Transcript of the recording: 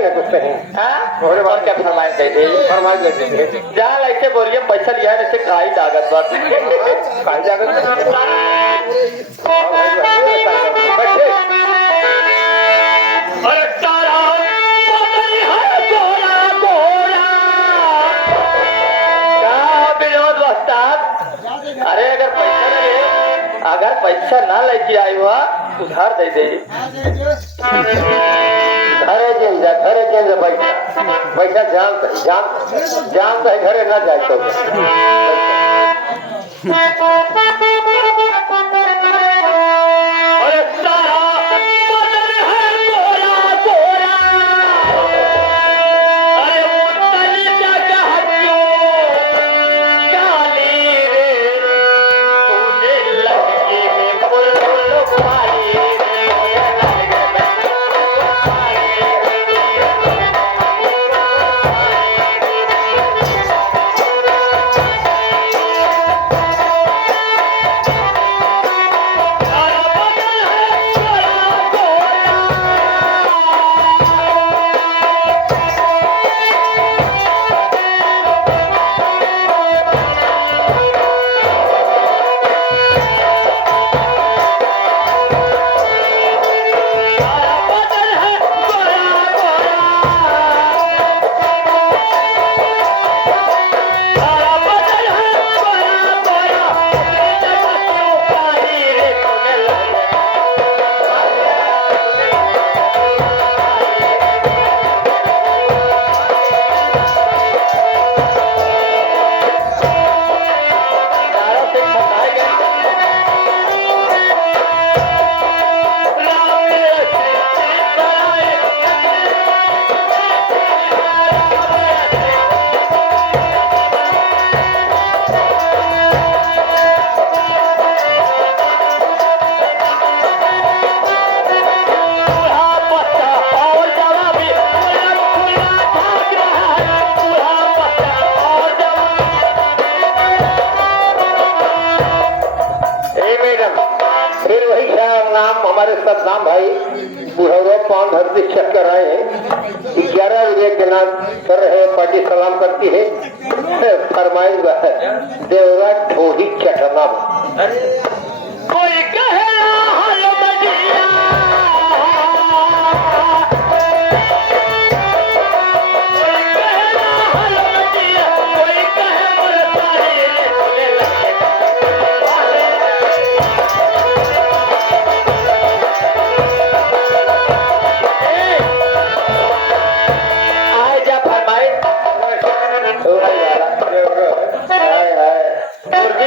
कहीं ना कुछ कहीं। हाँ थोड़े और क्या फरमाइश दे दे फरमाइश दे दे जहाँ लाइक बोलिए पैसा लिया है इससे खाई लागत बात कहीं जाकर बैठे अरे तारा बदन है गोरा गोरा क्या विनोद वस्ताद अरे अगर पैसा ना लेके आई हुआ उधार दे दे घरे चल जा पैसा जान है घरे ना जाए तो अरे तारा बदन है गोरा गोरा अरे मुतली जगह क्यों काली रे तूने लड़के में फूल पाली हमारे सतनाम भाई बुढ़ौरा पान धरती चक्कर आए हैं 11 बजे के नाम कर रहे पार्टी सलाम करती है फरमाइश देवरा ढोही चटना कोई कहे